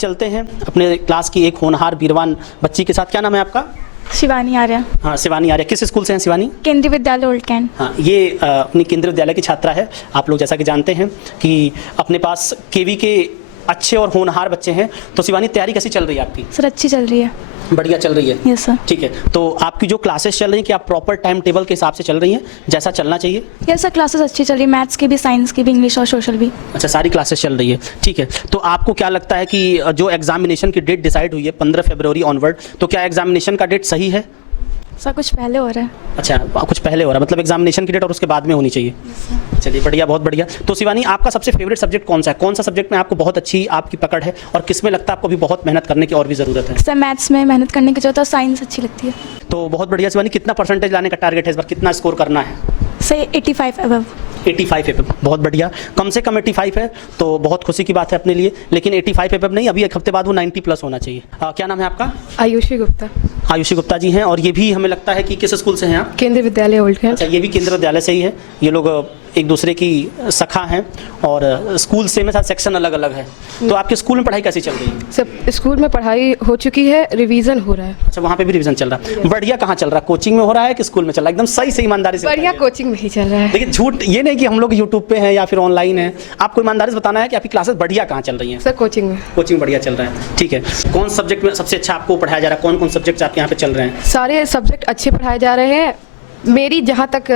चलते हैं अपने क्लास की एक होनहार बीरवान बच्ची के साथ। क्या नाम है आपका? शिवानी आर्या। हाँ, शिवानी आर्या। किस स्कूल से हैं शिवानी? केंद्रीय विद्यालय ओल्ड कैंट। हाँ, ये अपनी केंद्रीय विद्यालय की छात्रा है। आप लोग जैसा कि जानते हैं कि अपने पास केवी के अच्छे और होनहार बच्चे हैं। तो शिवानी, तैयारी कैसी चल रही है आपकी? सर अच्छी चल रही है। बढ़िया चल रही है? Yes sir. ठीक है। तो आपकी जो क्लासेस चल रही हैं, कि आप प्रॉपर टाइम टेबल के हिसाब से चल रही हैं जैसा चलना चाहिए? यस सर, क्लासेस अच्छी चल रही है, मैथ्स की भी, साइंस की भी, इंग्लिश और सोशल भी। अच्छा, सारी क्लासेस चल रही है। ठीक है। तो आपको क्या लगता है कि जो एग्जामिनेशन की डेट डिसाइड हुई है 15 फरवरी ऑनवर्ड, तो क्या एग्जामिनेशन का डेट सही है? सर कुछ पहले हो रहा है। अच्छा, कुछ पहले हो रहा है, मतलब एग्जामिनेशन की डेट और उसके बाद में होनी चाहिए। चलिए, बढ़िया, बहुत बढ़िया। तो शिवानी, आपका सबसे फेवरेट सब्जेक्ट कौन सा है? कौन सा सब्जेक्ट में आपको बहुत अच्छी आपकी पकड़ है और किस में लगता है आपको भी बहुत मेहनत करने की और भी ज़रूरत है? सर मैथ्स में मेहनत करने की जरूरत है, साइंस अच्छी लगती है। तो बहुत बढ़िया शिवानी, कितना परसेंटेज लाने का टारगेट है इस बार? कितना स्कोर करना है? Sir 85 above. 85 एबव, बहुत बढ़िया। कम से कम 85 है तो बहुत खुशी की बात है अपने लिए। लेकिन 85 एबव नहीं, अभी एक हफ्ते बाद वो 90 प्लस होना चाहिए। क्या नाम है आपका? आयुषी गुप्ता। आयुषी गुप्ता जी हैं, और ये भी हमें लगता है कि किस स्कूल से हैं आप? केंद्रीय विद्यालय ओल्ड कैंट। अच्छा, ये भी केंद्रीय विद्यालय से ही है। ये लोग एक दूसरे की सखा हैं और स्कूल से में साथ सेक्शन अलग अलग है। तो आपके स्कूल में पढ़ाई कैसी चल रही है? सब स्कूल में पढ़ाई हो चुकी है, रिवीजन हो रहा है। अच्छा, वहाँ पे भी रिवीजन चल रहा है। बढ़िया। कहाँ चल रहा है? कोचिंग में हो रहा है कि स्कूल में चल रहा है? एकदम सही से ईमानदारी से बढ़िया, बताइए। कोचिंग में ही चल रहा है। देखिए, झूठ ये नहीं कि हम लोग यूट्यूब पे हैं या फिर ऑनलाइन है। आपको ईमानदारी से बताना है कि आपकी क्लासेस बढ़िया कहाँ चल रही हैं? सर कोचिंग में। कोचिंग बढ़िया चल रहा है। ठीक है। कौन सब्जेक्ट में सबसे अच्छा आपको पढ़ाया जा रहा है? कौन कौन सब्जेक्ट आपके यहाँ पे चल रहे हैं? सारे सब्जेक्ट अच्छे पढ़ाए जा रहे हैं। मेरी जहाँ तक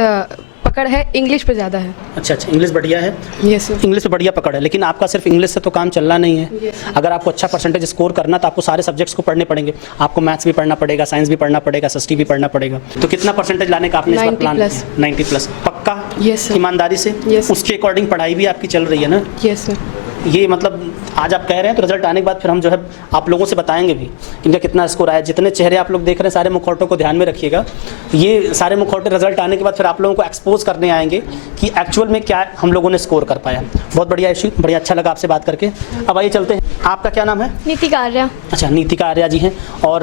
पकड़ है, इंग्लिश पे ज़्यादा है। अच्छा, इंग्लिश बढ़िया है। Yes sir. इंग्लिश पे बढ़िया पकड़ है, लेकिन आपका सिर्फ इंग्लिश से तो काम चलना नहीं है। अगर आपको अच्छा परसेंटेज स्कोर करना तो आपको सारे सब्जेक्ट्स को पढ़ने पड़ेंगे। आपको मैथ्स भी पढ़ना पड़ेगा, साइंस भी पढ़ना पड़ेगा, एसएसटी भी पढ़ना पड़ेगा। तो कितना परसेंटेज लाने का आपने इस बार प्लान? 90 प्लस पक्का? Yes sir. ईमानदारी से? यस। उसके अकॉर्डिंग पढ़ाई भी आपकी चल रही है ना? Yes sir. ये मतलब आज आप कह रहे हैं तो रिजल्ट आने के बाद फिर हम जो है आप लोगों से बताएंगे भी इनका कितना स्कोर आया। जितने चेहरे आप लोग देख रहे हैं, सारे मुखौटों को ध्यान में रखिएगा। ये सारे मुखौटे रिजल्ट आने के बाद फिर आप लोगों को एक्सपोज करने आएंगे कि एक्चुअल में क्या हम लोगों ने स्कोर कर पाया। बहुत बढ़िया इशू, बढ़िया, अच्छा लगा आपसे बात करके। अब आइए चलते हैं। आपका क्या नाम है? नीतिका आर्या। अच्छा, नीतिका आर्या जी हैं, और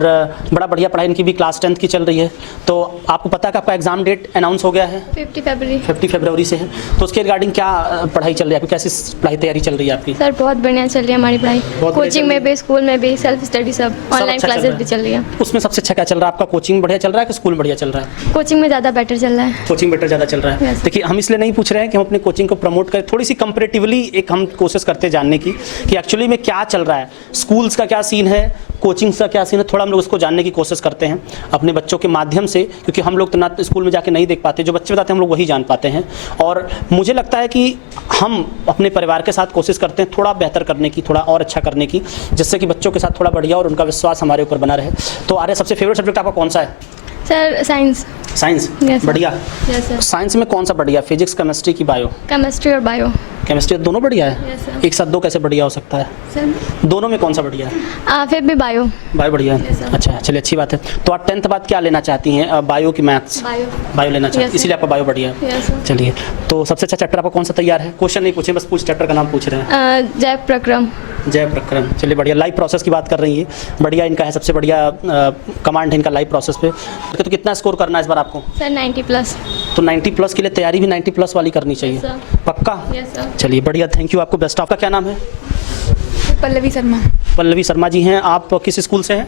बड़ा बढ़िया पढ़ाई इनकी भी क्लास 10th की चल रही है। तो आपको पता है कि आपका एग्जाम डेट अनाउंस हो गया है? 50 फरवरी से है। तो उसके रिगार्डिंग क्या पढ़ाई चल रही है आपकी? कैसी पढ़ाई तैयारी चल रही है आपकी? सर बहुत बढ़िया चल रही है हमारी पढ़ाई। कोचिंग में भी, स्कूल में भी, सेल्फ स्टडी सब, ऑनलाइन अच्छा क्लासेस भी चल रही है। उसमें सबसे अच्छा क्या चल रहा है आपका? कोचिंग बढ़िया चल रहा है कि स्कूल बढ़िया चल रहा है? कोचिंग में ज़्यादा बेटर चल रहा है। कोचिंग बेटर ज़्यादा चल रहा है। Yes. देखिए, हम इसलिए नहीं पूछ रहे हैं कि हम अपने कोचिंग को प्रमोट करें, थोड़ी सी कंपैरेटिवली एक हम कोशिश करते जानने की कि एक्चुअली में क्या चल रहा है, स्कूल्स का क्या सीन है, कोचिंग्स का क्या सीन है। थोड़ा हम लोग उसको जानने की कोशिश करते हैं अपने बच्चों के माध्यम से, क्योंकि हम लोग तो ना स्कूल में जाके नहीं देख पाते, जो बच्चे बताते हैं हम लोग वही जान पाते हैं। और मुझे लगता है कि हम अपने परिवार के साथ कोशिश करते हैं थोड़ा बेहतर करने की, थोड़ा और अच्छा करने की, जिससे कि बच्चों के साथ थोड़ा बढ़िया और उनका विश्वास हमारे ऊपर बना रहे। तो आर्या, सबसे फेवरेट सब्जेक्ट आपका कौन सा है? Sir science. साइंस। Yes, बढ़िया। Yes sir. साइंस में कौन सा बढ़िया? फिजिक्स, केमिस्ट्री की बायो? केमिस्ट्री और बायो। केमिस्ट्री दोनों बढ़िया है? Yes, sir. एक साथ दो कैसे बढ़िया हो सकता है? सर दोनों में कौन सा बढ़िया है? फिर भी बायो। बायो बढ़िया है। Yes, sir. अच्छा, चलिए, अच्छी बात है। तो आप 10th बाद क्या लेना चाहती हैं? बायो की मैथ्स? बायो। बायो लेना चाहती हैं, Yes, sir. इसीलिए आपका बायो बढ़िया है। Yes sir. चलिए, तो सबसे अच्छा चैप्टर आपका कौन सा तैयार है? क्वेश्चन नहीं पूछे, बस चैप्टर का नाम पूछ रहे हैं। जय प्रक्रम। जय प्रक्रम। चलिए, बढ़िया। लाइव प्रोसेस की बात कर रही है, बढ़िया इनका है, सबसे बढ़िया कमांड है इनका लाइव प्रोसेस पे। तो कितना स्कोर करना है इस बार आपको? Sir 90 plus. तो 90 प्लस के लिए तैयारी भी 90 प्लस वाली करनी चाहिए। Yes, sir. पक्का? Yes sir. चलिए, बढ़िया, थैंक यू, आपको बेस्ट। आपका क्या नाम है? पल्लवी शर्मा। पल्लवी शर्मा जी हैं। आप किस स्कूल से हैं?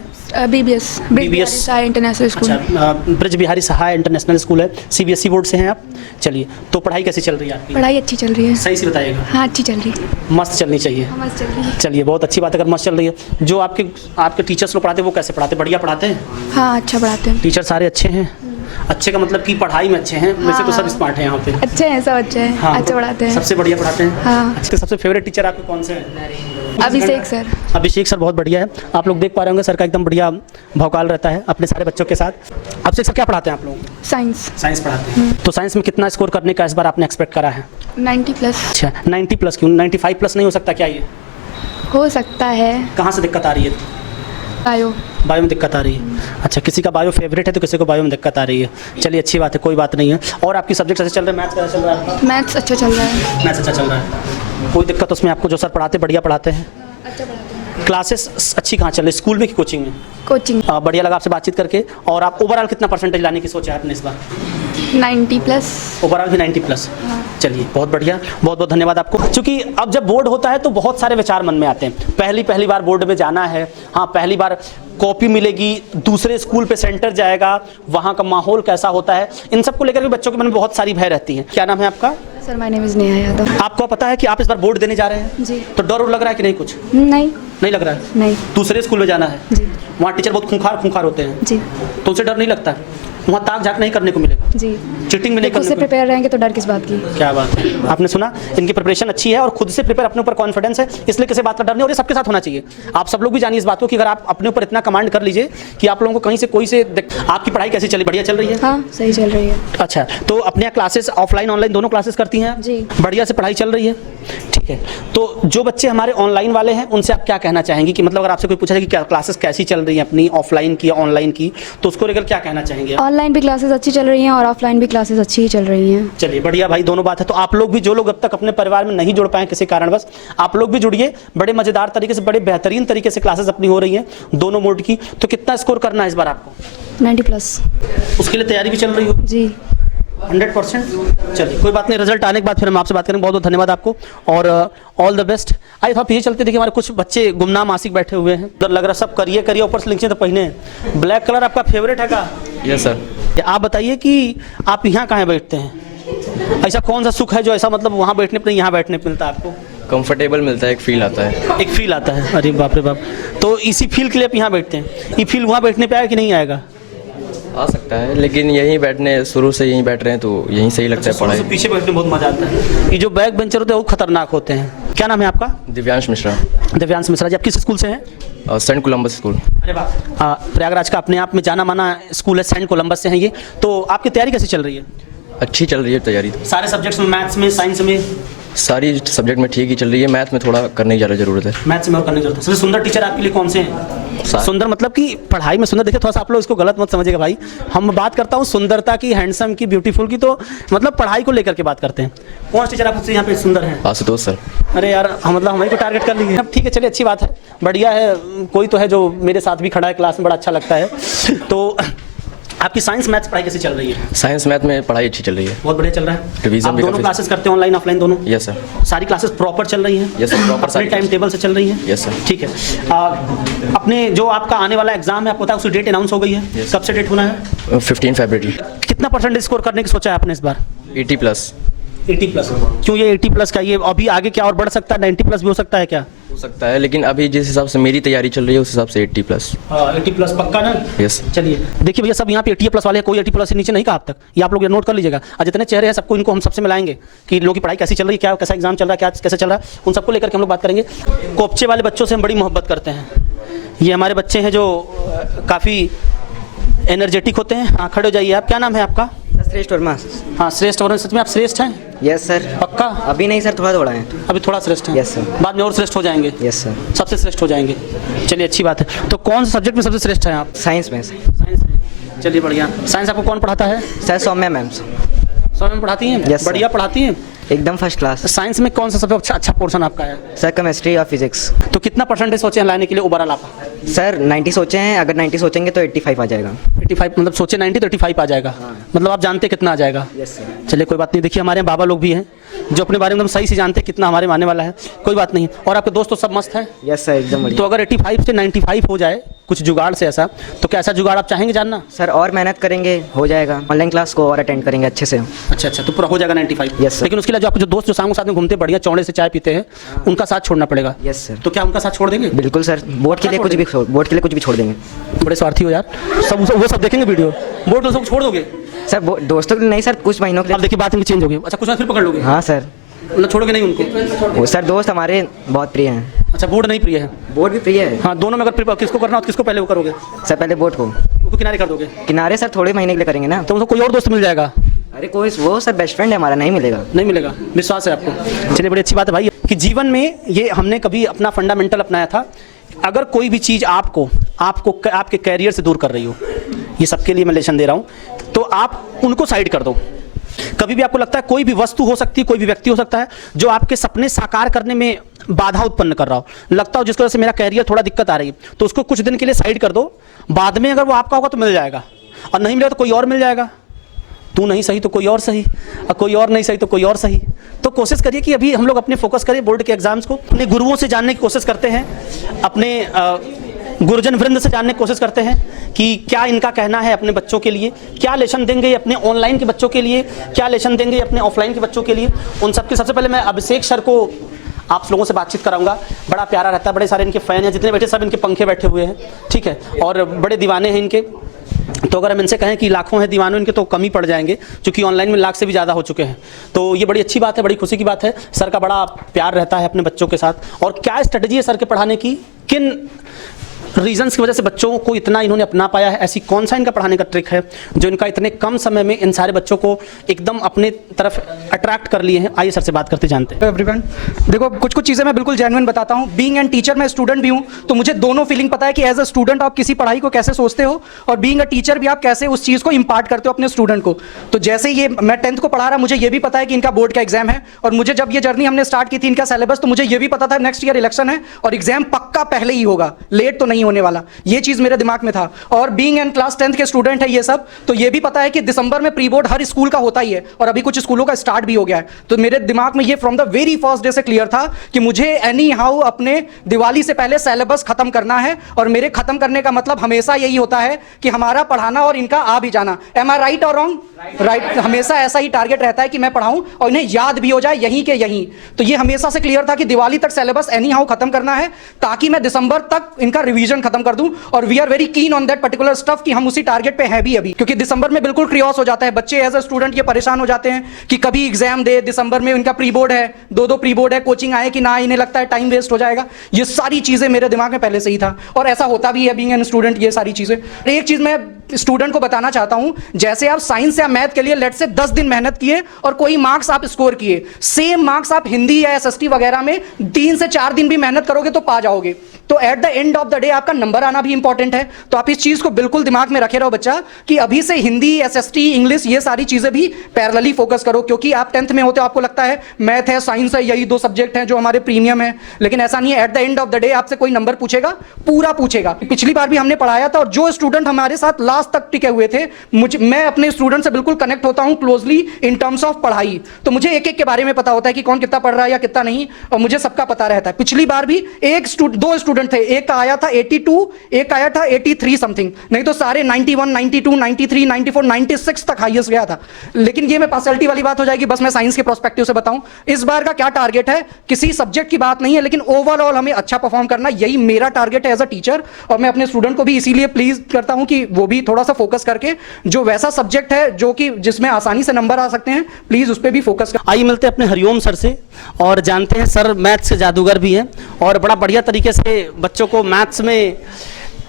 BBS international school. अच्छा, ब्रज बिहारी सहाय इंटरनेशनल स्कूल है, CBSE बोर्ड से हैं आप। चलिए, तो पढ़ाई कैसी चल रही है आपकी? पढ़ाई अच्छी चल रही है। सही से बताइएगा। हाँ अच्छी चल रही है। मस्त चलनी चाहिए। मस्त चल रही है। चलिए, बहुत अच्छी बात है अगर मस्त चल रही है। जो आपके टीचर्स लोग पढ़ाते हैं वो कैसे पढ़ाते हैं? बढ़िया पढ़ाते हैं? हाँ अच्छा पढ़ाते हैं। टीचर सारे अच्छे हैं? अच्छे का मतलब कि पढ़ाई में अच्छे हैं? वैसे तो सब स्मार्ट हैं यहाँ पे। अच्छे हैं, सब अच्छे हैं। हाँ, अच्छा पढ़ाते हैं। सबसे बढ़िया पढ़ाते हैं। हाँ। अच्छा, सबसे फेवरेट टीचर आपके कौन से हैं? अभिषेक सर। अभिषेक सर बहुत बढ़िया है। आप लोग देख पा रहे होंगे सर का एकदम बढ़िया भौकाल रहता है अपने सारे बच्चों के साथ। अभिषेक सर क्या पढ़ाते हैं आप लोग? साइंस। साइंस पढ़ाते हैं। तो साइंस में कितना स्कोर करने का इस बार आपने एक्सपेक्ट करा है? 90 प्लस। अच्छा, 90 प्लस क्यों? 95 प्लस नहीं हो सकता क्या? ये हो सकता है। कहाँ से दिक्कत आ रही है? बायो। बायो में दिक्कत आ रही है। अच्छा, किसी का बायो फेवरेट है तो किसी को बायो में दिक्कत आ रही है। चलिए, अच्छी बात है, कोई बात नहीं है। और आपकी सब्जेक्ट अच्छे चल रहे हैं? मैथ्स कैसा चल रहा है आपका? मैथ्स अच्छा चल रहा है। मैथ्स अच्छा चल रहा है, कोई दिक्कत उसमें? आपको जो सर पढ़ाते बढ़िया पढ़ाते हैं? अच्छा पढ़ाते हैं। क्लासेस अच्छी कहाँ चल रही है, स्कूल में कि कोचिंग में? कोचिंग। बढ़िया लगा आपसे बातचीत करके। और आप ओवरऑल कितना परसेंटेज लाने की सोचा है आपने इस बार? 90+। ओवरऑल भी 90+। चलिए बहुत बढ़िया, बहुत बहुत धन्यवाद आपको। क्योंकि अब जब बोर्ड होता है तो बहुत सारे विचार मन में आते हैं। पहली बार बोर्ड में जाना है, हाँ पहली बार कॉपी मिलेगी, दूसरे स्कूल पे सेंटर जाएगा, वहाँ का माहौल कैसा होता है, इन सब को लेकर के बच्चों के मन में बहुत सारी भय रहती है। क्या नाम है आपका? Sir my name is Neha Yadav. आपको पता है कि आप इस बार बोर्ड देने जा रहे हैं? जी। तो डर लग रहा है कि नहीं कुछ? नहीं लग रहा है? नहीं। दूसरे स्कूल में जाना है, जी वहाँ टीचर बहुत खूंखार होते हैं, जी तो उनसे डर नहीं लगता? वहाँ ताक झाक नहीं करने को मिलेगा, जी। चीटिंग भी नहीं खुद करने से को? प्रिपेयर रहेंगे तो डर किस बात की। क्या बात है, आपने सुना, इनकी प्रिपरेशन अच्छी है और खुद से प्रिपेयर, अपने ऊपर कॉन्फिडेंस है, इसलिए किसी बात का डर नहीं। और ये सबके साथ होना चाहिए। आप सब लोग भी जानिए इस बात को कि अगर आप अपने ऊपर इतना कमांड कर लीजिए कि आप लोगों को कहीं से कोई से आपकी पढ़ाई कैसी चली? बढ़िया चल रही है? हाँ सही चल रही है। अच्छा, तो अपने यहाँ क्लासेस ऑफलाइन ऑनलाइन दोनों क्लासेस करती हैं? जी। बढ़िया से पढ़ाई चल रही है? ठीक है। तो जो बच्चे हमारे ऑनलाइन वाले हैं उनसे आप क्या कहना चाहेंगे कि मतलब अगर आपसे कोई पूछा जाए कि क्या क्लासेस कैसी चल रही हैं अपनी, ऑफलाइन की या ऑनलाइन की, तो उसको लेकर क्या कहना चाहेंगे? ऑनलाइन भी क्लासेस अच्छी चल रही हैं और ऑफलाइन भी क्लासेस अच्छी ही चल रही हैं। चलिए बढ़िया भाई, दोनों बात है। तो आप लोग भी, जो लोग अब तक अपने परिवार में नहीं जुड़ पाए किसी कारणवश, आप लोग भी जुड़िए। बड़े मजेदार तरीके से, बड़े बेहतरीन तरीके से क्लासेस अपनी हो रही हैं दोनों मोड की। तो कितना स्कोर करना है इस बार आपको? 90+। उसके लिए तैयारी भी चल रही हो? जी 100%। चलिए कोई बात नहीं, रिजल्ट आने के बाद फिर हम आपसे बात करेंगे। बहुत बहुत धन्यवाद आपको और ऑल द बेस्ट। आइए थोड़ा पीछे चलते, देखिए हमारे कुछ बच्चे गुमनाम आशिक बैठे हुए हैं। उधर लग रहा सब करिए ऊपर से लिखिए तो पहने। ब्लैक कलर आपका फेवरेट है का? Yes sir. आप बताइए कि आप यहाँ कहाँ बैठते हैं? ऐसा कौन सा सुख है जो ऐसा मतलब वहाँ बैठने पर यहाँ बैठने पर मिलता है आपको? कंफर्टेबल मिलता है, एक फील आता है। एक फील आता है, अरे बाप रे बाप। तो इसी फील के लिए आप यहाँ बैठते हैं? ये फील वहाँ बैठने पे आएगा कि नहीं आएगा? आ सकता है, लेकिन यहीं बैठने, शुरू से यहीं बैठ रहे हैं तो यहीं सही लगता है पढ़ाई। पीछे बैठने में बहुत मजा आता है। ये जो बैक बेंचर होते हैं वो खतरनाक होते हैं। क्या नाम है आपका? दिव्यांश मिश्रा। दिव्यांश मिश्रा जी, आप किस स्कूल से हैं? Saint Columbus school. अरे वाह, प्रयागराज का अपने आप में जाना माना स्कूल है, सेंट कोलंबस से हैं ये। तो आपकी तैयारी कैसी चल रही है? अच्छी चल रही है तैयारी। सारे सब्जेक्ट्स में, मैथ्स में, साइंस में? सारी सब्जेक्ट में ठीक ही चल रही है। मैथ में थोड़ा करने की ज़्यादा ज़रूरत है। मैथ्स में और करने की जरूरत है। सबसे सुंदर टीचर आपके लिए कौन से हैं? सुंदर मतलब कि पढ़ाई में सुंदर। देखिए थोड़ा सा आप लोग इसको गलत मत समझिएगा भाई, हम बात करता हूँ सुंदरता की, हैंडसम की, ब्यूटीफुल की, तो मतलब पढ़ाई को लेकर के बात करते हैं। कौन सा टीचर आपसे यहाँ पे सुंदर है? आशुतोष सर। अरे यार हम मतलब हमें को टारगेट कर लीजिए। अब ठीक है, चलिए अच्छी बात है, बढ़िया है। कोई तो है जो मेरे साथ भी खड़ा है क्लास में, बड़ा अच्छा लगता है। तो आपकी साइंस मैथ्स पढ़ाई कैसी चल रही है? साइंस मैथ में पढ़ाई अच्छी चल रही है। बहुत बढ़िया चल रहा है। रिवीजन आप भी दोनों काफी- क्लासेस करते हैं, ऑनलाइन ऑफलाइन दोनों? Yes sir. सारी क्लासेस प्रॉपर चल रही हैं? यस सर, प्रॉपर अपने सारी टाइम टेबल से चल रही हैं? Yes sir. ठीक है। अपने जो आपका आने वाला एग्जाम है, आपको पता है उसकी डेट अनाउंस हो गई है? Yes. कब से डेट होना है? 15 फरवरी। कितना परसेंटेज स्कोर करने की सोचा है आपने इस बार? 80+। 80+। क्यों ये 80+ का? ये अभी आगे क्या और बढ़ सकता है? 90+ भी हो सकता है क्या? हो सकता है, लेकिन अभी जिस हिसाब से मेरी तैयारी चल रही है उस हिसाब से 80+। 80+ पक्का ना? यस। चलिए देखिए भैया, सब यहाँ पे 80+ वाले हैं, कोई 80+ से नीचे नहीं कहा अब तक। ये आप लोग नोट कर लीजिएगा। आज जितने चेहरे हैं सबको, इनको हम सबसे मिलाएंगे कि लोगों की पढ़ाई कैसी चल रही है, क्या कैसा एग्जाम चल रहा है, क्या कैसे चल रहा है, उन सबको लेकर के हम लोग बात करेंगे। कोपचे वाले बच्चों से हम बड़ी मोहब्बत करते हैं। ये हमारे बच्चे हैं जो काफ़ी एनर्जेटिक होते हैं। हाँ खड़े हो जाइए आप। क्या नाम है आपका? श्रेष्ठ वर्मा। हाँ श्रेष्ठ वर्मा। सच में आप श्रेष्ठ हैं? Yes sir. पक्का? अभी नहीं सर, थोड़ा थोड़ा है। अभी थोड़ा श्रेष्ठ है? Yes sir. बाद में और श्रेष्ठ हो जाएंगे? Yes sir. सबसे श्रेष्ठ हो जाएंगे। चलिए अच्छी बात है। तो कौन से सब्जेक्ट में सबसे श्रेष्ठ हैं आप? साइंस में। साइंस में। चलिए बढ़िया। साइंस आपको कौन पढ़ाता है? Sir Saumya ma'am. सौ में पढ़ाती हैं? Yes, sir. बढ़िया पढ़ाती हैं? एकदम फर्स्ट क्लास। साइंस में कौन सा सबसे अच्छा पोर्शन आपका है? सर केमिस्ट्री और फिजिक्स। तो कितना परसेंटेज सोचे हैं लाने के लिए ओवरऑल आप? सर 90 सोचे हैं, अगर 90 सोचेंगे तो 85 आ जाएगा। 85 मतलब सोचे 90 तो 85 आ जाएगा। मतलब आप जानते कितना आ जाएगा? Yes sir. चलिए कोई बात नहीं। देखिए हमारे बाबा लोग भी हैं जो अपने बारे में एकदम सही से जानते हैं कितना हमारे आने वाला है। कोई बात नहीं। और आपके दोस्त तो सब मस्त हैं? यस सर, एकदम बढ़िया। तो अगर 85 से 95 हो जाए कुछ जुगाड़ से ऐसा, तो क्या ऐसा जुगाड़ आप चाहेंगे जानना? सर और मेहनत करेंगे, हो जाएगा। ऑनलाइन क्लास को और अटेंड करेंगे अच्छे से। अच्छा तो पूरा हो जाएगा 95? Yes, sir. लेकिन उसके लिए जो आपके जो दोस्त जो शाम को साथ में घूमते बढ़िया चौड़े से चाय पीते हैं, उनका साथ छोड़ना पड़ेगा। Yes sir. तो क्या उनका साथ छोड़ देंगे? बिल्कुल सर, बोर्ड के लिए कुछ भी छोड़ देंगे। बड़े स्वार्थी हो यार। सब वो सब देखेंगे वीडियो, बोर्ड सब छोड़ दोगे? सर दोस्तों के लिए नहीं सर, कुछ महीनों के अब लिए। देखिए बात इनकी चेंज होगी। अच्छा कुछ ना फिर पकड़ लोगे? हाँ सर। मतलब छोड़ोगे नहीं उनको? वो सर दोस्त हमारे बहुत प्रिय हैं। अच्छा बोर्ड नहीं प्रिय है? बोर्ड भी प्रिय है। हाँ दोनों में अगर किसको करना हो तो किसको पहले वो करोगे? सर पहले बोर्ड को। उनको किनारे कर दोगे? किनारे सर थोड़े महीने के लिए करेंगे ना। तो उनको कोई और दोस्त मिल जाएगा? अरे कोई वो सर बेस्ट फ्रेंड है हमारा, नहीं मिलेगा। नहीं मिलेगा? विश्वास है आपको? चलिए बड़ी अच्छी बात है भाई कि जीवन में ये हमने कभी अपना फंडामेंटल अपनाया था। अगर कोई भी चीज़ आपको आपके कैरियर से दूर कर रही हो, ये सबके लिए मैं लेसन दे रहा हूँ, तो आप उनको साइड कर दो। कभी भी आपको लगता है कोई भी वस्तु हो सकती है, कोई भी व्यक्ति हो सकता है जो आपके सपने साकार करने में बाधा उत्पन्न कर रहा हो, लगता हो जिसकी वजह से मेरा कैरियर थोड़ा दिक्कत आ रही है, तो उसको कुछ दिन के लिए साइड कर दो। बाद में अगर वो आपका होगा तो मिल जाएगा, और नहीं मिलेगा तो कोई और मिल जाएगा। तू नहीं सही तो कोई और सही, और कोई और नहीं सही तो कोई और सही। तो कोशिश करिए कि अभी हम लोग अपने फोकस करें बोर्ड के एग्जाम्स को, अपने गुरुओं से जानने की कोशिश करते हैं, अपने गुरुजन वृंद से जानने की कोशिश करते हैं कि क्या इनका कहना है अपने बच्चों के लिए, क्या लेसन देंगे ये अपने ऑनलाइन के बच्चों के लिए, क्या लेसन देंगे ये अपने ऑफलाइन के बच्चों के लिए। उन सबके सबसे पहले मैं अभिषेक सर को आप लोगों से बातचीत कराऊंगा। बड़ा प्यारा रहता है, बड़े सारे इनके फ़ैन हैं, जितने बैठे सब इनके पंखे बैठे हुए हैं, ठीक है, और बड़े दीवाने हैं इनके। तो अगर हम इनसे कहें कि लाखों हैं दीवानों इनके तो कम ही पड़ जाएंगे, क्योंकि ऑनलाइन में लाख से भी ज़्यादा हो चुके हैं। तो ये बड़ी अच्छी बात है, बड़ी खुशी की बात है। सर का बड़ा प्यार रहता है अपने बच्चों के साथ। और क्या स्ट्रेटजी है सर के पढ़ाने की, किन रीजंस की वजह से बच्चों को इतना इन्होंने अपना पाया है, ऐसी कौन सा इनका पढ़ाने का ट्रिक है जो इनका इतने कम समय में इन सारे बच्चों को एकदम अपने तरफ अट्रैक्ट कर लिए हैं। आइए सर से बात करते जानते हैं। एवरीवन, देखो कुछ कुछ चीज़ें मैं बिल्कुल जेन्युइन बताता हूँ। बीइंग एन टीचर, मैं स्टूडेंट भी हूँ, तो मुझे दोनों फीलिंग पता है कि एज अ स्टूडेंट आप किसी पढ़ाई को कैसे सोचते हो, और बीइंग अ टीचर भी आप कैसे उस चीज़ को इम्पार्ट करते हो अपने स्टूडेंट को। तो जैसे ये मैं 10th को पढ़ा रहा, मुझे ये भी पता है कि इनका बोर्ड का एग्जाम है, और मुझे जब ये जर्नी हमने स्टार्ट की थी इनका सिलेबस, तो मुझे ये भी पता था नेक्स्ट ईयर इलेक्शन है और एग्जाम पक्का पहले ही होगा, लेट तो नहीं होने वाला। ये चीज़ मेरे दिमाग में था। और बीइंग एन क्लास 10th के स्टूडेंट है ये सब, तो ये भी पता है कि दिसंबर में प्री बोर्ड हर स्कूल का होता ही है, और अभी कुछ स्कूलों का स्टार्ट भी हो गया है। तो मेरे दिमाग में ये from the very first day से क्लियर था कि मुझे एनी हाउ अपने दिवाली से पहले सिलेबस खत्म करना है। और मेरे खत्म करने का मतलब हमेशा यही होता है कि हमारा पढ़ाना और इनका आ भी जाना। एम आई राइट और रॉन्ग? राइट। हमेशा ऐसा ही टारगेट रहता है कि मैं पढ़ाऊं और इन्हें याद भी हो जाए यहीं के यहीं। तो ये हमेशा से क्लियर था कि दिवाली तक सिलेबस एनी हाउ खत्म करना है, ताकि मैं दिसंबर तक इनका रिवीजन खत्म कर दूं। और we are very keen on that particular stuff कि हम उसी टारगेट पे हैं भी अभी, क्योंकि दिसंबर में बिल्कुल क्रियोस हो जाता है बच्चे। एज अ स्टूडेंट ये परेशान हो जाते हैं कि कभी एग्जाम दे, दिसंबर में इनका प्री बोर्ड है, दो प्री बोर्ड है, कोचिंग आए कि ना, इन्हें लगता है टाइम वेस्ट हो जाएगा। ये सारी चीजें मेरे दिमाग में पहले से ही था, और ऐसा होता भी है बीइंग एन स्टूडेंट। ये सारी चीजें, एक चीज मैं स्टूडेंट को बताना चाहता हूं, जैसे आप साइंस या मैथ के लिए लेट से 10 दिन मेहनत किए और कोई मार्क्स आप स्कोर किए, सेम मार्क्स आप हिंदी या एसएसटी वगैरह में 3 से 4 दिन भी मेहनत करोगे तो पा जाओगे। तो at the end of the day आपका नंबर आना भी इंपॉर्टेंट है। तो आप इस चीज को बिल्कुल दिमाग में रखे रहो बच्चा, कि अभी से हिंदी, एसएसटी, इंग्लिश, ये सारी चीजें भी पैरेलली फोकस करो। क्योंकि आप 10th में होते हो, आपको लगता है मैथ है, साइंस है, यही 2 सब्जेक्ट हैं जो हमारे प्रीमियम है, लेकिन ऐसा नहीं है। At the end of the day आपसे कोई नंबर पूछेगा, पूरा पूछेगा। पिछली बार भी हमने पढ़ाया था, और जो स्टूडेंट हमारे साथ लास्ट तक टिके हुए थे, मैं अपने स्टूडेंट से बिल्कुल कनेक्ट होता हूं क्लोजली इन टर्म्स ऑफ पढ़ाई। तो मुझे एक एक के बारे में पता होता है कि कौन कितना पढ़ रहा है या कितना नहीं, और मुझे सबका पता रहता है। पिछली बार भी 2 स्टूडेंट थे, एक का आया था 82, एक आया था 83 समथिंग, नहीं तो सारे 91, 92, 93, 94, 96 तक हाईएस्ट गया था। लेकिन ये मैं पार्शियलिटी वाली बात हो जाएगी, बस मैं साइंस के प्रोस्पेक्टिव से बताऊं। इस बार का क्या टारगेट है, किसी सब्जेक्ट की बात नहीं है, लेकिन ओवरऑल हमें अच्छा परफॉर्म करना, यही मेरा टारगेट है एज अ टीचर। और मैं अपने स्टूडेंट को भी इसीलिए प्लीज करता हूं कि वो भी थोड़ा सा फोकस करके जो वैसा सब्जेक्ट है जो कि जिसमें आसानी से नंबर आ सकते हैं, प्लीज उस पर भी फोकस कर। आइए मिलते हैं अपने हरिओम सर से और जानते हैं, सर मैथ्स के जादूगर भी हैं और बड़ा बढ़िया तरीके से बच्चों को मैथ्स में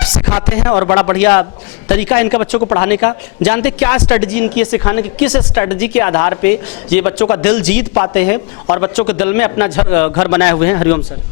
सिखाते हैं, और बड़ा बढ़िया तरीका है इनका बच्चों को पढ़ाने का। जानते क्या स्ट्रेटजी इनकी है सिखाने की, किस स्ट्रेटजी के आधार पे ये बच्चों का दिल जीत पाते हैं और बच्चों के दिल में अपना घर बनाए हुए हैं। हरिओम सर।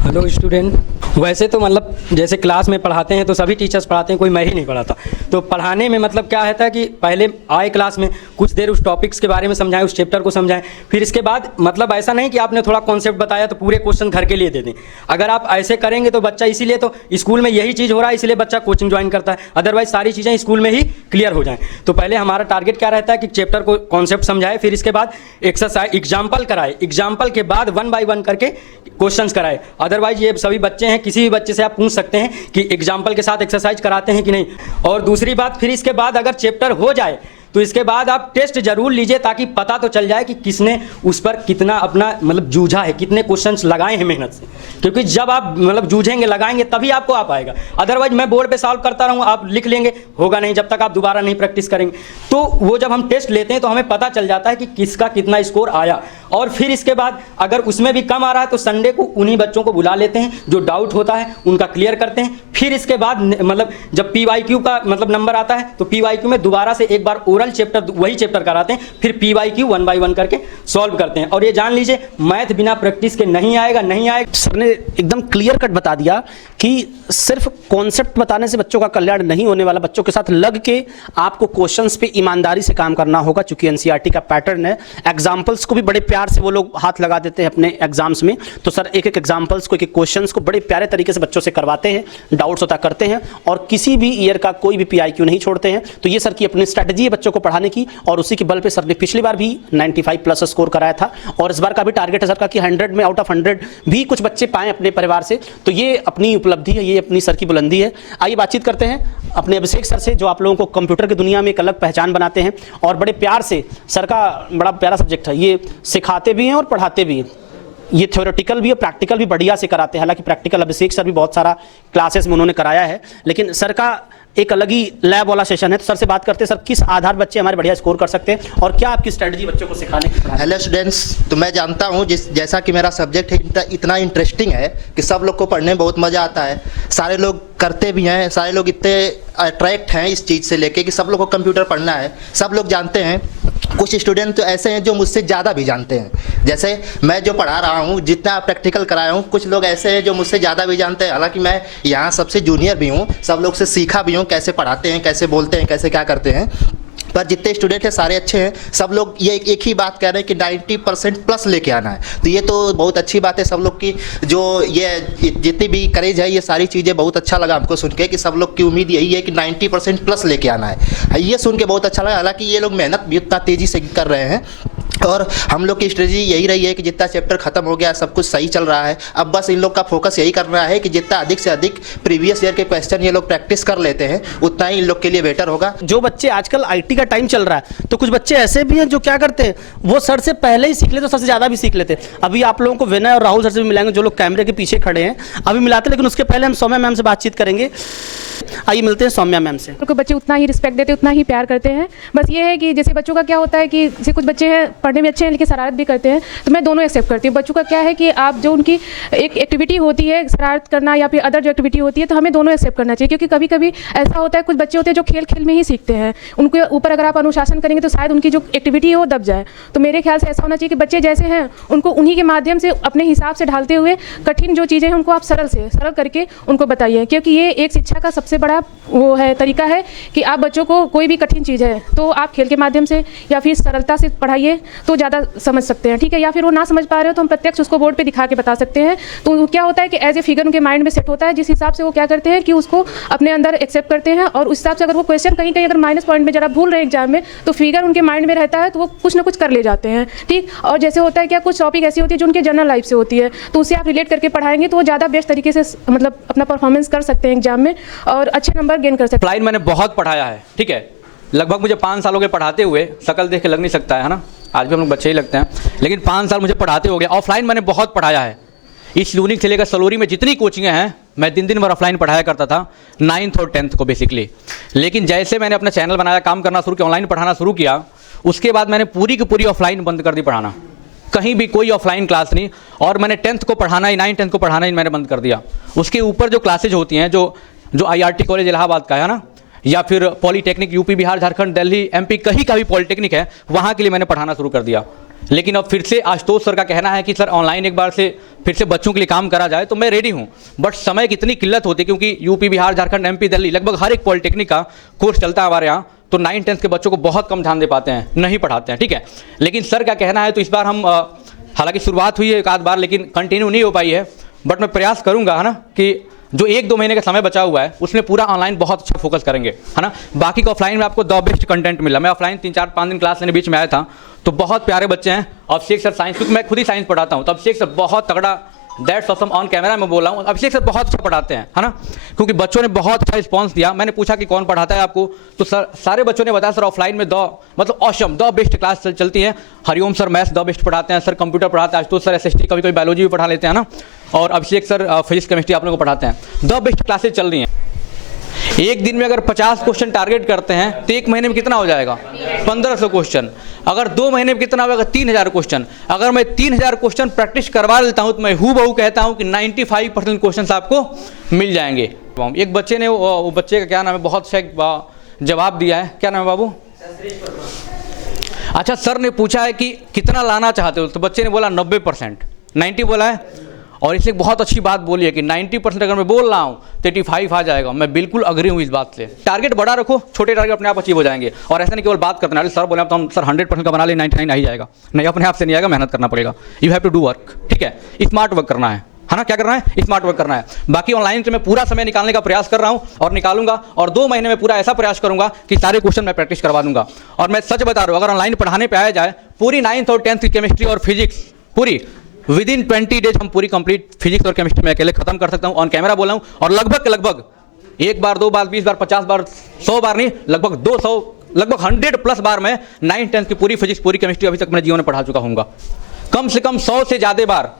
हेलो स्टूडेंट, वैसे तो मतलब जैसे क्लास में पढ़ाते हैं तो सभी टीचर्स पढ़ाते हैं, कोई मैं ही नहीं पढ़ाता। तो पढ़ाने में मतलब क्या रहता है कि पहले आए क्लास में कुछ देर उस टॉपिक्स के बारे में समझाएं, उस चैप्टर को समझाएं, फिर इसके बाद मतलब ऐसा नहीं कि आपने थोड़ा कॉन्सेप्ट बताया तो पूरे क्वेश्चन घर के लिए दे दें। अगर आप ऐसे करेंगे तो बच्चा, इसीलिए तो स्कूल में यही चीज़ हो रहा है, इसलिए बच्चा कोचिंग ज्वाइन करता है, अदरवाइज सारी चीज़ें स्कूल में ही क्लियर हो जाएँ। तो पहले हमारा टारगेट क्या रहता है कि चैप्टर को कॉन्सेप्ट समझाए, फिर इसके बाद एक्सरसाइज एग्जाम्पल कराए, एग्जाम्पल के बाद 1 बाय 1 करके क्वेश्चंस कराए। अदरवाइज ये सभी बच्चे हैं, किसी भी बच्चे से आप पूछ सकते हैं कि एग्जाम्पल के साथ एक्सरसाइज कराते हैं कि नहीं। और दूसरी बात, फिर इसके बाद अगर चैप्टर हो जाए तो इसके बाद आप टेस्ट जरूर लीजिए, ताकि पता तो चल जाए कि किसने उस पर कितना अपना मतलब जूझा है, कितने क्वेश्चंस लगाए हैं मेहनत से। क्योंकि जब आप मतलब जूझेंगे, लगाएंगे, तभी आपको आ पाएगा। अदरवाइज मैं बोर्ड पे सॉल्व करता रहूँ, आप लिख लेंगे, होगा नहीं जब तक आप दोबारा नहीं प्रैक्टिस करेंगे। तो वो जब हम टेस्ट लेते हैं तो हमें पता चल जाता है कि किसका कितना स्कोर आया। और फिर इसके बाद अगर उसमें भी कम आ रहा है तो संडे को उन्हीं बच्चों को बुला लेते हैं, जो डाउट होता है उनका क्लियर करते हैं। फिर इसके बाद मतलब जब PYQ का मतलब नंबर आता है तो PYQ में दोबारा से एक बार ओरल चैप्टर, वही चैप्टर कराते हैं, फिर PYQ 1 बाय 1 करके सॉल्व करते हैं। और ये जान लीजिए, मैथ बिना प्रैक्टिस के नहीं आएगा, नहीं आएगा। सर ने एकदम क्लियर कट बता दिया कि सिर्फ कॉन्सेप्ट बताने से बच्चों का कल्याण नहीं होने वाला, बच्चों के साथ लग के आपको क्वेश्चंस पे ईमानदारी से काम करना होगा। चूंकि NCERT का पैटर्न है, एग्जाम्पल्स को भी बड़े प्यार से वो लोग हाथ लगा देते हैं अपने एग्जाम्स में। तो सर एक एक एग्जाम्पल्स को, एक एक क्वेश्चंस को बड़े प्यारे तरीके से बच्चों से करवाते हैं, डाउट्स होता करते हैं, और किसी भी ईयर का कोई भी PIQ नहीं छोड़ते हैं। तो ये सर की अपनी स्ट्रैटेजी है बच्चों बच्चों को पढ़ाने की, और उसी के बल पे सर ने पिछली बार भी 95+ स्कोर कराया था, और इस बार का भी टारगेट है सर का कि 100 में आउट ऑफ 100 भी कुछ बच्चे पाएँ अपने परिवार से। तो ये अपनी उपलब्धि है, ये अपनी सर की बुलंदी है। आइए बातचीत करते हैं अपने अभिषेक सर से, जो आप लोगों को कंप्यूटर की दुनिया में एक अलग पहचान बनाते हैं, और बड़े प्यार से, सर का बड़ा प्यारा सब्जेक्ट है, ये सिखाते भी हैं और पढ़ाते भी हैं। ये थ्योरेटिकल भी है, प्रैक्टिकल भी बढ़िया से कराते हैं। हालांकि प्रैक्टिकल अभिषेक सर भी बहुत सारा क्लासेस में उन्होंने कराया है, लेकिन सर का एक अलग ही लैब वाला सेशन है। तो सर से बात करते हैं, सर किस आधार बच्चे हमारे बढ़िया स्कोर कर सकते हैं, और क्या आपकी स्ट्रेटजी बच्चों को सिखाने की? हेलो स्टूडेंट्स, तो मैं जानता हूँ जैसा कि मेरा सब्जेक्ट है इतना इंटरेस्टिंग है कि सब लोग को पढ़ने में बहुत मज़ा आता है। सारे लोग करते भी हैं, सारे लोग इतने अट्रैक्ट हैं इस चीज़ से लेके कि सब लोग को कंप्यूटर पढ़ना है। सब लोग जानते हैं, कुछ स्टूडेंट तो ऐसे हैं जो मुझसे ज़्यादा भी जानते हैं। जैसे मैं जो पढ़ा रहा हूँ, जितना प्रैक्टिकल कराया हूँ, कुछ लोग ऐसे हैं जो मुझसे ज़्यादा भी जानते हैं। हालांकि मैं यहाँ सबसे जूनियर भी हूँ, सब लोग से सीखा भी हूँ कैसे पढ़ाते हैं, कैसे बोलते हैं, कैसे क्या करते हैं। पर जितने स्टूडेंट हैं सारे अच्छे हैं। सब लोग ये एक ही बात कह रहे हैं कि 90% प्लस लेके आना है। तो ये तो बहुत अच्छी बात है सब लोग की, जो ये जितनी भी करेज है, ये सारी चीज़ें बहुत अच्छा लगा हमको सुन के कि सब लोग की उम्मीद यही है कि 90% प्लस लेके आना है। ये सुन के बहुत अच्छा लगा। हालांकि ये लोग मेहनत भी उतना तेज़ी से कर रहे हैं, और हम लोग की स्ट्रेटजी यही रही है कि जितना चैप्टर खत्म हो गया, सब कुछ सही चल रहा है। अब बस इन लोग का फोकस यही करना है कि जितना अधिक से अधिक प्रीवियस ईयर के क्वेश्चन ये लोग प्रैक्टिस कर लेते हैं, उतना ही इन लोग के लिए बेटर होगा। जो बच्चे आजकल आईटी का टाइम चल रहा है, तो कुछ बच्चे ऐसे भी हैं जो क्या करते हैं, वो सर से पहले ही सीख लेते, सर से ज़्यादा भी सीख लेते हैं। अभी आप लोगों को विनय और राहुल सर से भी मिलाएंगे, जो लोग कैमरे के पीछे खड़े हैं, अभी मिलाते हैं। लेकिन उसके पहले हम सौम्या मैम से बातचीत करेंगे। आइए मिलते हैं सौम्या मैम से। उनको बच्चे उतना ही रिस्पेक्ट देते, उतना ही प्यार करते हैं। बस ये है कि जैसे बच्चों का क्या होता है कि जैसे कुछ बच्चे हैं पढ़ने में अच्छे हैं लेकिन शरारत भी करते हैं, तो मैं दोनों एक्सेप्ट करती हूँ। बच्चों का क्या है कि आप जो उनकी एक एक्टिविटी होती है, शरारत करना या फिर अदर जो एक्टिविटी होती है, तो हमें दोनों एक्सेप्ट करना चाहिए। क्योंकि कभी कभी ऐसा होता है, कुछ बच्चे होते हैं जो खेल खेल में ही सीखते हैं, उनके ऊपर अगर आप अनुशासन करेंगे तो शायद उनकी जो एक्टिविटी है वो दब जाए। तो मेरे ख्याल से ऐसा होना चाहिए कि बच्चे जैसे हैं उनको उन्हीं के माध्यम से अपने हिसाब से ढालते हुए, कठिन जो चीज़ें हैं उनको आप सरल करके उनको बताइए। क्योंकि ये एक शिक्षा का सबसे बड़ा वो है, तरीका है कि आप बच्चों को कोई भी कठिन चीज़ है तो आप खेल के माध्यम से या फिर सरलता से पढ़ाइए तो ज़्यादा समझ सकते हैं, ठीक है। या फिर वो ना समझ पा रहे हो तो हम प्रत्यक्ष उसको बोर्ड पे दिखा के बता सकते हैं। तो क्या होता है कि एज ए फिगर उनके माइंड में सेट होता है, जिस हिसाब से वो क्या करते हैं कि उसको अपने अंदर एक्सेप्ट करते हैं, और उस हिसाब से अगर वो क्वेश्चन कहीं कहीं अगर माइनस पॉइंट में जरा भूल रहे हैं एग्जाम में, तो फिगर उनके माइंड में रहता है, तो वो कुछ ना कुछ कर ले जाते हैं, ठीक। और जैसे होता है क्या, कुछ टॉपिक ऐसी होती है जो उनके जनरल लाइफ से होती है, तो उसे आप रिलेट करके पढ़ाएंगे तो वो ज़्यादा बेस्ट तरीके से मतलब अपना परफॉर्मेंस कर सकते हैं एग्जाम में और अच्छे नंबर गेन कर सकते हैं। ऑफलाइन मैंने बहुत पढ़ाया है, ठीक है। लगभग मुझे 5 साल हो गए पढ़ाते हुए, शकल देख के लग नहीं सकता है ना, आज भी हम लोग बच्चे ही लगते हैं, लेकिन 5 साल मुझे पढ़ाते हो गए। ऑफलाइन मैंने बहुत पढ़ाया है। इस यूनिक से लेकर सलोरी में जितनी कोचिंगें हैं, मैं दिन भर ऑफलाइन पढ़ाया करता था, 9th और 10th को बेसिकली। लेकिन जैसे मैंने अपना चैनल बनाया, काम करना शुरू किया, ऑनलाइन पढ़ाना शुरू किया, उसके बाद मैंने पूरी की पूरी ऑफलाइन बंद कर दी पढ़ाना। कहीं भी कोई ऑफलाइन क्लास नहीं, और मैंने 10th को पढ़ाना ही, 9th 10th को पढ़ाना ही मैंने बंद कर दिया। उसके ऊपर जो क्लासेज होती हैं, जो IRT कॉलेज इलाहाबाद का है ना, या फिर polytechnic UP, Bihar, Jharkhand, Delhi, MP, कहीं का भी पॉलीटेक्निक है, वहाँ के लिए मैंने पढ़ाना शुरू कर दिया। लेकिन अब फिर से आशुतोष सर का कहना है कि सर ऑनलाइन एक बार से फिर से बच्चों के लिए काम करा जाए, तो मैं रेडी हूँ। बट समय की इतनी किल्लत होती है, क्योंकि यूपी, बिहार, झारखंड, MP, दिल्ली, लगभग हर एक पॉलीटेक्निक का कोर्स चलता है हमारे यहाँ, तो 9th 10th के बच्चों को बहुत कम ध्यान दे पाते हैं, नहीं पढ़ाते हैं, ठीक है। लेकिन सर का कहना है, तो इस बार हम हालांकि शुरुआत हुई है एक आध बार, लेकिन कंटिन्यू नहीं हो पाई है, बट मैं प्रयास करूँगा, है ना, कि जो 1-2 महीने का समय बचा हुआ है उसमें पूरा ऑनलाइन बहुत अच्छा फोकस करेंगे, है ना। बाकी का ऑफलाइन में आपको द बेस्ट कंटेंट मिला। मैं ऑफलाइन 3-4-5 दिन क्लास लेने बीच में आया था, तो बहुत प्यारे बच्चे हैं। अभिषेक सर साइंस, क्योंकि मैं खुद ही साइंस पढ़ाता हूँ, तो अभिषेक सर बहुत तगड़ा, दैट्स ऑसम, ऑन कैमरा मैं बोल रहा हूँ, अभिषेक सर बहुत अच्छा पढ़ाते हैं, है ना। क्योंकि बच्चों ने बहुत अच्छा रिस्पॉन्स दिया। मैंने पूछा कि कौन पढ़ाता है आपको, तो सर सारे बच्चों ने बताया सर ऑफलाइन में मतलब ऑसम, द बेस्ट क्लास चलती है। Hariom sir maths the best पढ़ाते हैं, सर कंप्यूटर पढ़ाते हैं, आशुतोष सर SST, कभी कभी बायोलॉजी भी पढ़ा लेते हैं ना, और अभिषेक सर फिजिक्स केमिस्ट्री आप लोगों को पढ़ाते हैं। द बेस्ट क्लासेज चल रही हैं। एक दिन में अगर 50 क्वेश्चन टारगेट करते हैं तो 1 महीने में कितना हो जाएगा? 1500 क्वेश्चन। अगर 2 महीने में कितना होगा? 3000 क्वेश्चन। अगर मैं 3000 क्वेश्चन प्रैक्टिस करवा लेता हूं तो मैं हूबहू कहता हूं कि 95% क्वेश्चन आपको मिल जाएंगे। एक बच्चे ने, वो बच्चे का क्या नाम है, बहुत अच्छा जवाब दिया है। क्या नाम है बाबू? अच्छा, सर ने पूछा है कि कितना लाना चाहते हो, तो बच्चे ने बोला 90%, 90 बोला है। और इसलिए बहुत अच्छी बात बोली है कि 90% अगर मैं बोल रहा हूँ तो 85 आ जाएगा। मैं बिल्कुल अग्री हूँ इस बात से। टारगेट बड़ा रखो, छोटे टारगेट अपने आप अचीव हो जाएंगे। और ऐसा नहीं केवल बात करते हैं, सर बोले तो हम सर 100% का बना ले, 99 आ ही जाएगा। नहीं, अपने आप से नहीं आएगा, मेहनत करना पड़ेगा। You have to do work, ठीक है, स्मार्ट वर्क करना है है ना, क्या करना है, स्मार्ट वर्क करना है। बाकी ऑनलाइन से मैं पूरा समय निकालने का प्रयास कर रहा हूँ और निकालूंगा, और 2 महीने में पूरा ऐसा प्रयास करूंगा कि सारे क्वेश्चन मैं प्रैक्टिस करवा दूंगा। और मैं सच बता रहा हूँ, अगर ऑनलाइन पढ़ाने पे आया जाए, पूरी 9th और 10th की केमिस्ट्री और फिजिक्स पूरी विदिन 20 डेज हम पूरी कंप्लीट फिजिक्स और केमिस्ट्री में अकेले खत्म कर सकता हूँ, ऑन कैमरा बोला हूँ। और लगभग 1 बार 2 बार 20 बार 50 बार 100 बार नहीं, लगभग 200 लगभग 100+ बार मैं 9th 10th की पूरी फिजिक्स पूरी केमिस्ट्री अभी तक मेरे जीवन में पढ़ा चुका हूँ। कम से कम 100 से ज़्यादा बार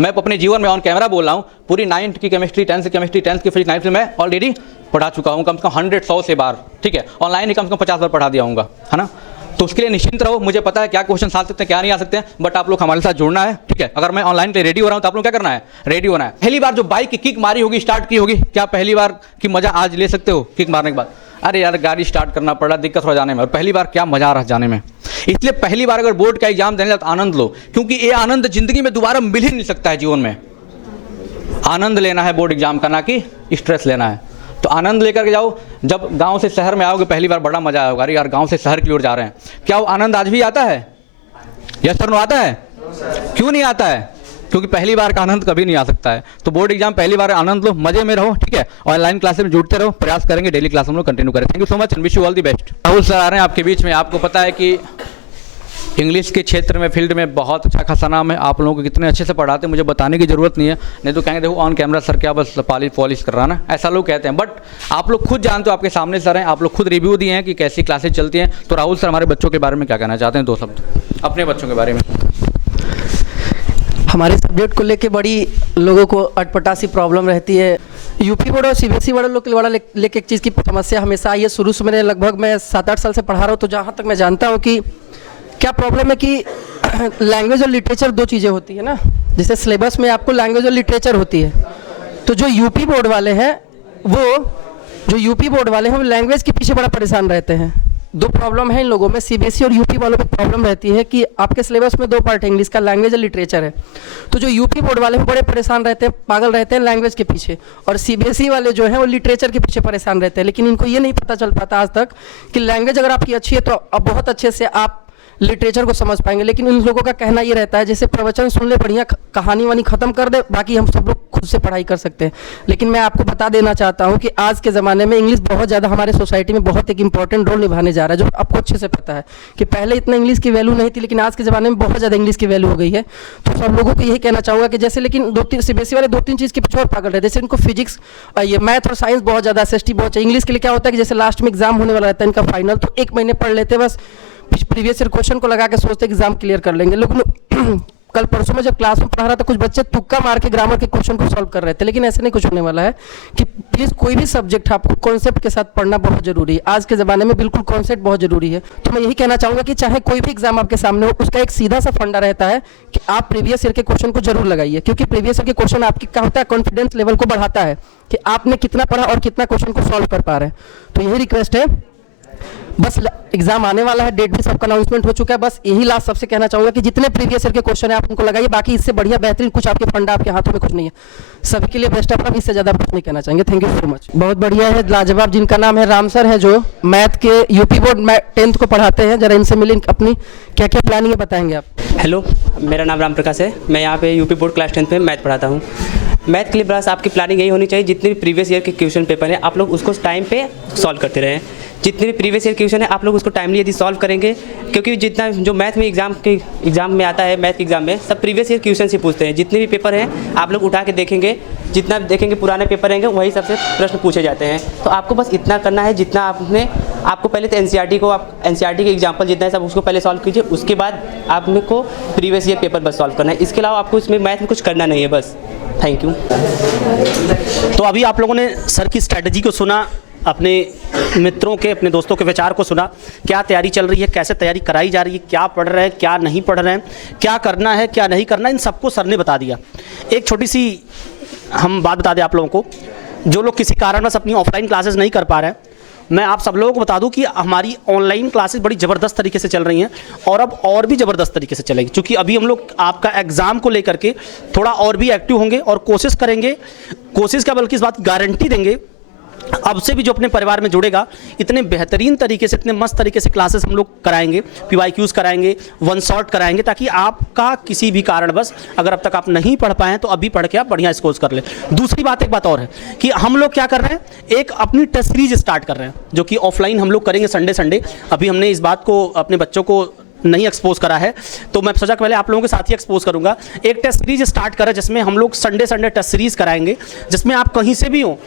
मैं अपने जीवन में ऑन कैमरा बोल रहा हूँ, पूरी 9th की केमिस्ट्री 10th की केमिस्ट्री 10th की फिजिक्स 9th में मैं ऑलरेडी पढ़ा चुका हूँ, कम से कम 100 से बार, ठीक है। ऑनलाइन ही कम से कम 50 बार पढ़ा दिया हूँगा, है ना। तो उसके लिए निश्चिंत रहो, मुझे पता है क्या क्वेश्चन आ सकते हैं क्या नहीं आ सकते हैं, बट आप लोग हमारे साथ जुड़ना है, ठीक है। अगर मैं ऑनलाइन के लिए रेडी हो रहा हूँ तो आप लोग क्या करना है, रेडी होना है। पहली बार जो बाइक की किक मारी होगी, स्टार्ट की होगी, क्या पहली बार की मजा आज ले सकते हो किक मारने के बाद? अरे यार गाड़ी स्टार्ट करना पड़ा, दिक्कत हो जाने में, और पहली बार क्या मजा आ रहा है जाने में। इसलिए पहली बार अगर बोर्ड का एग्जाम देने तो आनंद लो, क्योंकि ये आनंद जिंदगी में दोबारा मिल ही नहीं सकता है। जीवन में आनंद लेना है बोर्ड एग्जाम का, ना कि स्ट्रेस लेना है। तो आनंद लेकर के जाओ। जब गांव से शहर में आओगे पहली बार बड़ा मजा आएगा, अरे यार गांव से शहर की ओर जा रहे हैं, क्या वो आनंद आज भी आता है? यस सर नो आता है? क्यों नहीं आता है? क्योंकि पहली बार का आनंद कभी नहीं आ सकता है। तो बोर्ड एग्जाम पहली बार आनंद लो, मजे में रहो, ठीक है। ऑनलाइन क्लासेस में जुड़ते रहो, प्रयास करेंगे डेली क्लास हम लोग कंटिन्यू करें। Thank you so much and wish you all the best. Rahul sir आ रहे हैं आपके बीच में। आपको पता है कि इंग्लिश के क्षेत्र में फील्ड में बहुत अच्छा खासा नाम है। आप लोगों को कितने अच्छे से पढ़ाते हैं मुझे बताने की ज़रूरत नहीं है, नहीं तो कहेंगे देखो ऑन कैमरा सर क्या बस पॉलिश कर रहा ना, ऐसा लोग कहते हैं। बट आप लोग खुद जानते हो, आपके सामने सर हैं, आप लोग खुद रिव्यू दिए हैं कि कैसी क्लासेस चलती हैं। तो राहुल सर हमारे बच्चों के बारे में क्या कहना चाहते हैं, 2 शब्द अपने बच्चों के बारे में। हमारे सब्जेक्ट को लेके बड़ी लोगों को अटपटा सी प्रॉब्लम रहती है। यूपी बोर्ड और सीबीएसई वाले लोग के बड़ा लेके एक चीज़ की समस्या हमेशा आई है। शुरू से मैंने लगभग मैं 7-8 साल से पढ़ा रहा हूँ, तो जहाँ तक मैं जानता हूँ कि क्या प्रॉब्लम है कि लैंग्वेज और लिटरेचर 2 चीज़ें होती है ना। जैसे सिलेबस में आपको लैंग्वेज और लिटरेचर होती है, तो जो यूपी बोर्ड वाले हैं वो लैंग्वेज के पीछे बड़ा परेशान रहते हैं। 2 प्रॉब्लम है इन लोगों में। सीबीएसई और यूपी वालों को प्रॉब्लम रहती है कि आपके सिलेबस में 2 पार्ट है, इंग्लिश का लैंग्वेज और लिटरेचर है। तो जो यूपी बोर्ड वाले हैं बड़े परेशान रहते हैं, पागल रहते हैं लैंग्वेज के पीछे, और सीबीएसई वाले जो हैं वो लिटरेचर के पीछे परेशान रहते हैं। लेकिन इनको ये नहीं पता चल पाता आज तक कि लैंग्वेज अगर आपकी अच्छी है तो अब बहुत अच्छे से आप लिटरेचर को समझ पाएंगे। लेकिन इन लोगों का कहना ये रहता है जैसे प्रवचन सुन ले, बढ़िया कहानी वानी खत्म कर दे, बाकी हम सब लोग खुद से पढ़ाई कर सकते हैं। लेकिन मैं आपको बता देना चाहता हूँ कि आज के ज़माने में इंग्लिश बहुत ज़्यादा हमारे सोसाइटी में बहुत एक इंपॉर्टेंट रोल निभाने जा रहा है, जो आपको अच्छे से पता है कि पहले इतना इंग्लिश की वैल्यू नहीं थी, लेकिन आज के ज़माने में बहुत ज़्यादा इंग्लिश की वैल्यू हो गई है। तो सब लोगों को यही कहना चाहूँगा कि जैसे, लेकिन 2-3 सीबीएसई वाले 2-3 चीज़ के पीछे और पागल रहते हैं। जैसे इनको फिजिक्स, ये मैथ और साइंस बहुत ज़्यादा, एसएसटी बहुत चाहिए। इंग्लिश के लिए क्या होता है कि जैसे लास्ट में एग्जाम होने वाला रहता है इनका फाइनल, तो 1 महीने पढ़ लेते बस, प्रीवियस ईयर क्वेश्चन को लगा के सोचते एग्जाम क्लियर कर लेंगे। लेकिन कल परसों में जब क्लास में पढ़ा रहा था कुछ बच्चे तुक्का मार के ग्रामर के क्वेश्चन को सॉल्व कर रहे थे। लेकिन ऐसे नहीं कुछ होने वाला है कि प्लीज़ कोई भी सब्जेक्ट आपको कॉन्सेप्ट के साथ पढ़ना बहुत जरूरी है। आज के ज़माने में बिल्कुल कॉन्सेप्ट बहुत जरूरी है। तो मैं यही कहना चाहूँगा कि चाहे कोई भी एग्जाम आपके सामने हो, उसका एक सीधा सा फंडा रहता है कि आप प्रीवियस ईयर के क्वेश्चन को जरूर लगाइए, क्योंकि प्रीवियस ईयर के क्वेश्चन आपकी क्या होता है, कॉन्फिडेंस लेवल को बढ़ाता है कि आपने कितना पढ़ा और कितना क्वेश्चन को सॉल्व कर पा रहे हैं। तो यही रिक्वेस्ट है। बस एग्जाम आने वाला है, डेट भी सबका अनाउंसमेंट हो चुका है। बस यही लास्ट सबसे कहना चाहूँगा कि जितने प्रीवियस ईयर के क्वेश्चन है आप उनको लगाइए, बाकी इससे बढ़िया बेहतरीन कुछ आपके फंडा आपके हाथों में कुछ नहीं है। सभी के लिए बेस्ट ऑफ लक, इससे ज़्यादा कुछ नहीं कहना चाहेंगे। Thank you so much. बहुत बढ़िया है, लाजवाब, जिनका नाम है राम सर है, जो मैथ के यूपी बोर्ड 10th को पढ़ाते हैं। जरा इनसे मिले, अपनी क्या क्या प्लानिंग है बताएंगे आप। हेलो, मेरा नाम राम प्रकाश है। मैं यहाँ पे यूपी बोर्ड क्लास 10th में मैथ पढ़ाता हूँ। मैथ के लिए बस आपकी प्लानिंग यही होनी चाहिए, जितने भी प्रीवियस ईयर के क्वेश्चन पेपर हैं आप लोग उसको टाइम पे सॉल्व करते रहें। जितने भी प्रीवियस ईयर क्वेश्चन है आप लोग उसको टाइमली यदि सॉल्व करेंगे, क्योंकि जितना जो मैथ में एग्जाम में आता है, मैथ के एग्जाम में सब प्रीवियस ईयर क्वेश्चन से पूछते हैं। जितने भी पेपर हैं आप लोग उठा के देखेंगे, जितना देखेंगे पुराने पेपर रहेंगे वही सबसे प्रश्न पूछे जाते हैं। तो आपको बस इतना करना है, जितना आपको पहले तो एनसीईआरटी के एग्जाम्पल जितना है सब उसको पहले सॉल्व कीजिए, उसके बाद आपको प्रीवियस ईयर पेपर बस सॉल्व करना है। इसके अलावा आपको इसमें मैथ में कुछ करना नहीं है बस। Thank you. तो अभी आप लोगों ने सर की स्ट्रैटेजी को सुना, अपने मित्रों के, अपने दोस्तों के विचार को सुना, क्या तैयारी चल रही है, कैसे तैयारी कराई जा रही है, क्या पढ़ रहे हैं, क्या नहीं पढ़ रहे हैं, क्या करना है, क्या नहीं करना, इन सबको सर ने बता दिया। एक छोटी सी हम बात बता दें आप लोगों को, जो लोग किसी कारणवश अपनी ऑफलाइन क्लासेस नहीं कर पा रहे हैं, मैं आप सब लोगों को बता दूं कि हमारी ऑनलाइन क्लासेस बड़ी ज़बरदस्त तरीके से चल रही हैं और अब और भी ज़बरदस्त तरीके से चलेगी, क्योंकि अभी हम लोग आपका एग्ज़ाम को लेकर के थोड़ा और भी एक्टिव होंगे और कोशिश करेंगे, कोशिश क्या बल्कि इस बात की गारंटी देंगे अब से भी जो अपने परिवार में जुड़ेगा, इतने बेहतरीन तरीके से, इतने मस्त तरीके से क्लासेस हम लोग कराएंगे, PYQs कराएंगे, वन शॉट कराएंगे, ताकि आपका किसी भी कारणवश अगर अब तक आप नहीं पढ़ पाए तो अभी पढ़ के आप बढ़िया स्कोर्स कर ले। दूसरी बात, एक बात और है कि हम लोग क्या कर रहे हैं, एक अपनी टेस्ट सीरीज स्टार्ट कर रहे हैं, जो कि ऑफलाइन हम लोग करेंगे संडे। अभी हमने इस बात को अपने बच्चों को नहीं एक्सपोज करा है, तो मैं सोचा कि पहले आप लोगों के साथ ही एक्सपोज करूंगा। एक टेस्ट सीरीज स्टार्ट करें जिसमें हम लोग संडे टेस्ट सीरीज कराएंगे, जिसमें आप कहीं से भी हो,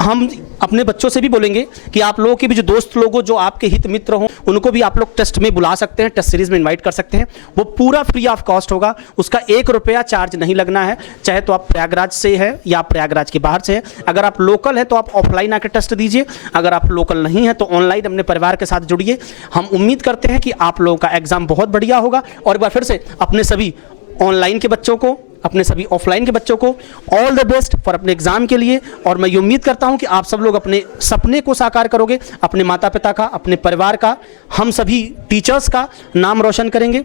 हम अपने बच्चों से भी बोलेंगे कि आप लोगों के भी जो दोस्त लोग हो, जो आपके हित मित्र हो, उनको भी आप लोग टेस्ट में बुला सकते हैं, टेस्ट सीरीज में इनवाइट कर सकते हैं। वो पूरा फ्री ऑफ कॉस्ट होगा, उसका 1 रुपया चार्ज नहीं लगना है, चाहे तो आप प्रयागराज से है या प्रयागराज के बाहर से है। अगर आप लोकल है तो आप ऑफलाइन आकर टेस्ट दीजिए, अगर आप लोकल नहीं है तो ऑनलाइन अपने परिवार के साथ जुड़िए। हम उम्मीद करते हैं कि आप लोगों का एग्जाम बहुत बढ़िया होगा। और एक बार फिर से अपने सभी ऑनलाइन के बच्चों को, अपने सभी ऑफलाइन के बच्चों को ऑल द बेस्ट फॉर अपने एग्जाम के लिए। और मैं ये उम्मीद करता हूं कि आप सब लोग अपने सपने को साकार करोगे, अपने माता पिता का, अपने परिवार का, हम सभी टीचर्स का नाम रोशन करेंगे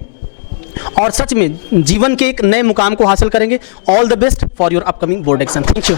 और सच में जीवन के एक नए मुकाम को हासिल करेंगे। All the best for your upcoming board exam. Thank you.